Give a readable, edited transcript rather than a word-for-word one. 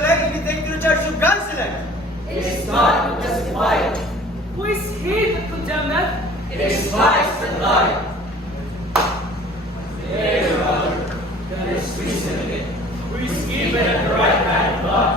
select, we take to the judge who can select. It is God who justifieth. Who is he that condemneth? It is Christ that died. There, Your Honor, that is reason in it. Who is given at the right hand of God?